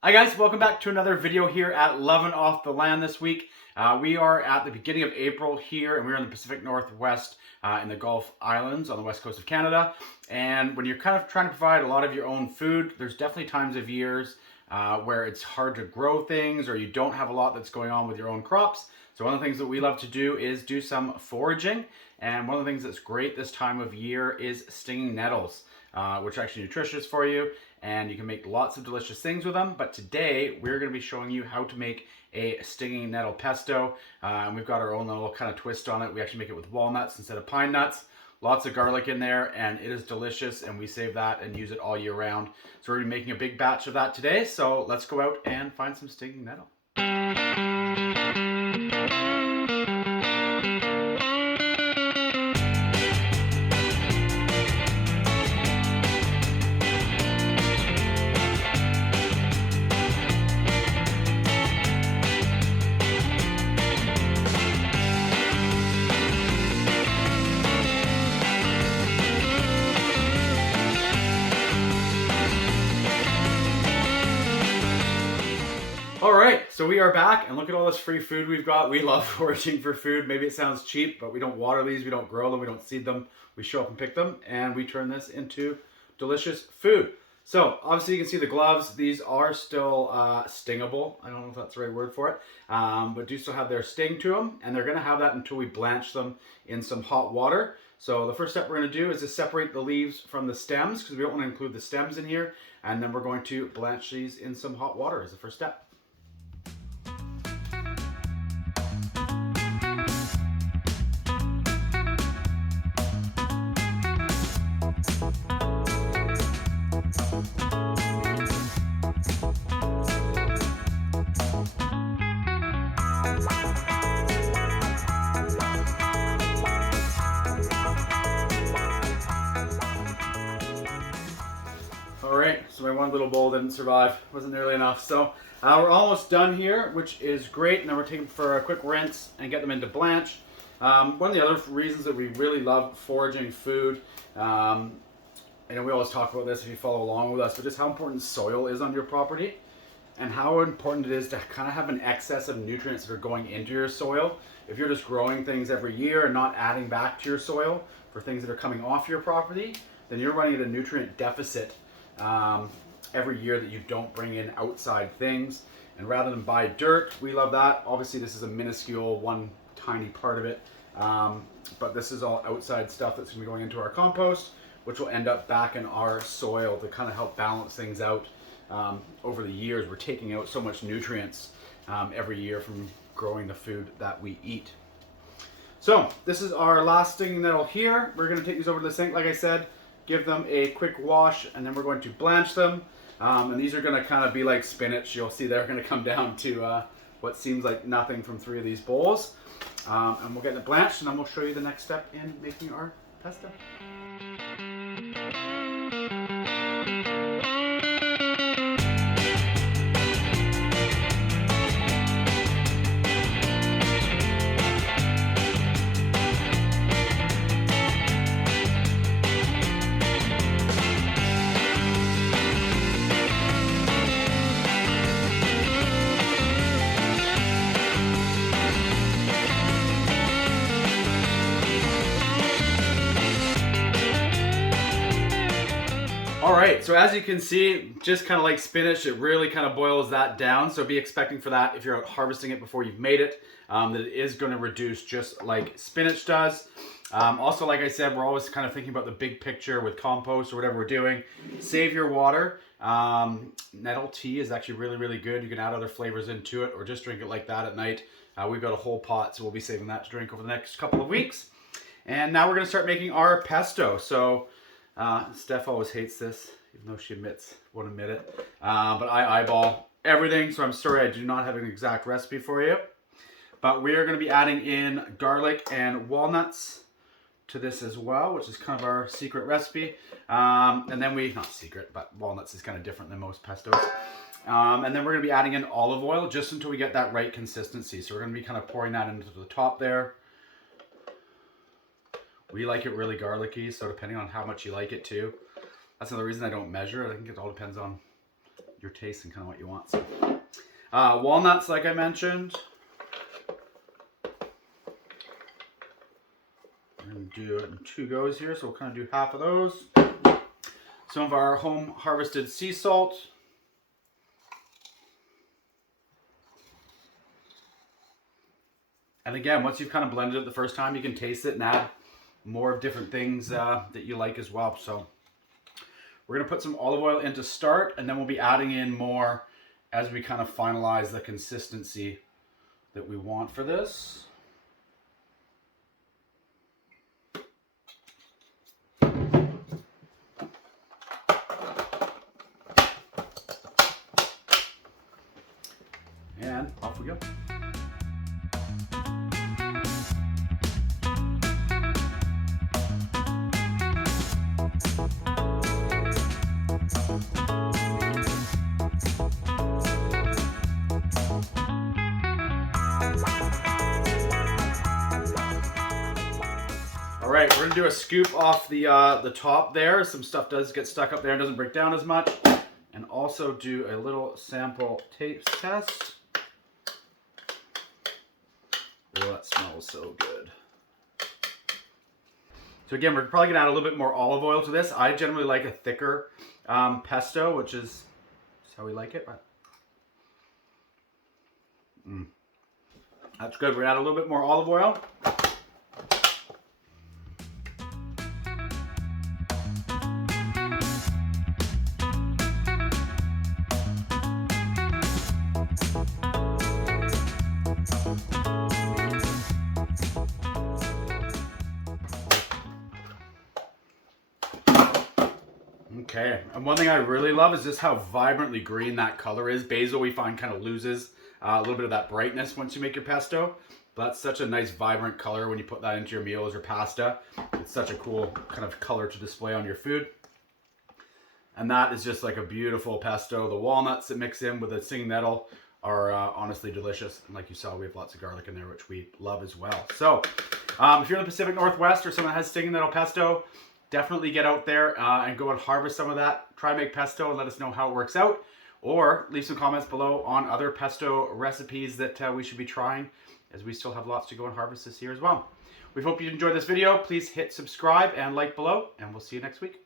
Hi guys, welcome back to another video here at Lovin Off the Land this week. We are at the beginning of April here and we're in the Pacific Northwest in the Gulf Islands on the west coast of Canada. And when you're kind of trying to provide a lot of your own food, there's definitely times of years where it's hard to grow things or you don't have a lot that's going on with your own crops. So one of the things that we love to do is do some foraging. And one of the things that's great this time of year is stinging nettles, which are actually nutritious for you. And you can make lots of delicious things with them. But today we're going to be showing you how to make a stinging nettle pesto. And we've got our own little kind of twist on it. We actually make it with walnuts instead of pine nuts. Lots of garlic in there and it is delicious, and we save that and use it all year round. So we're going to be making a big batch of that today. So let's go out and find some stinging nettle. All right, so we are back, and look at all this free food we've got. We love foraging for food. Maybe it sounds cheap, but we don't water these, we don't grow them, we don't seed them. We show up and pick them, and we turn this into delicious food. So obviously you can see the gloves. These are still stingable. I don't know if that's the right word for it, but do still have their sting to them, and they're gonna have that until we blanch them in some hot water. So the first step we're gonna do is to separate the leaves from the stems, because we don't wanna include the stems in here, and then we're going to blanch these in some hot water as the first step. Alright, so my one little bowl didn't survive. Wasn't nearly enough. So we're almost done here, which is great. Now we're taking for a quick rinse and get them into blanch. One of the other reasons that we really love foraging food, I know we always talk about this if you follow along with us, but just how important soil is on your property and how important it is to kind of have an excess of nutrients that are going into your soil. If you're just growing things every year and not adding back to your soil for things that are coming off your property, then you're running at a nutrient deficit every year that you don't bring in outside things. And rather than buy dirt, we love that. Obviously this is a minuscule one tiny part of it, but this is all outside stuff that's going to be going into our compost, which will end up back in our soil to kind of help balance things out. Over the years we're taking out so much nutrients every year from growing the food that we eat. So this is our last stinging nettle here. We're going to take these over to the sink, like I said, give them a quick wash, and then we're going to blanch them. And these are going to kind of be like spinach. You'll see they're going to come down to what seems like nothing from 3 of these bowls. And we'll get it blanched, and then we'll show you the next step in making our pesto. All right, so as you can see, just kind of like spinach, it really kind of boils that down. So be expecting for that if you're out harvesting it before you've made it, that it is going to reduce just like spinach does. Also, like I said, we're always kind of thinking about the big picture with compost or whatever we're doing. Save your water. Nettle tea is actually really, really good. You can add other flavors into it or just drink it like that at night. We've got a whole pot, so we'll be saving that to drink over the next couple of weeks. And now we're going to start making our pesto. So Steph always hates this, even though she won't admit it. But I eyeball everything, so I'm sorry I do not have an exact recipe for you. But we are going to be adding in garlic and walnuts to this as well, which is kind of our secret recipe. And then not secret, but walnuts is kind of different than most pestos. And then we're going to be adding in olive oil just until we get that right consistency. So we're going to be kind of pouring that into the top there. We like it really garlicky, so depending on how much you like it too. That's another reason I don't measure it. I think it all depends on your taste and kind of what you want. So, walnuts, like I mentioned. We're going to do it in 2 goes here, so we'll kind of do half of those. Some of our home harvested sea salt. And again, once you've kind of blended it the first time, you can taste it and add more of different things that you like as well. So we're going to put some olive oil in to start, and then we'll be adding in more as we kind of finalize the consistency that we want for this. And off we go. All right, we're gonna do a scoop off the top there. Some stuff does get stuck up there and doesn't break down as much. And also do a little sample taste test. Oh, that smells so good. So again, we're probably gonna add a little bit more olive oil to this. I generally like a thicker pesto, which is how we like it. But that's good. We're gonna add a little bit more olive oil. Okay, and one thing I really love is just how vibrantly green that color is. Basil, we find, kind of loses a little bit of that brightness once you make your pesto. But that's such a nice vibrant color when you put that into your meals or pasta. It's such a cool kind of color to display on your food. And that is just like a beautiful pesto. The walnuts that mix in with the stinging nettle are honestly delicious. And like you saw, we have lots of garlic in there, which we love as well. So if you're in the Pacific Northwest or someone that has stinging nettle pesto, definitely get out there and go and harvest some of that. Try make pesto and let us know how it works out. Or leave some comments below on other pesto recipes that we should be trying, as we still have lots to go and harvest this year as well. We hope you enjoyed this video. Please hit subscribe and like below, and we'll see you next week.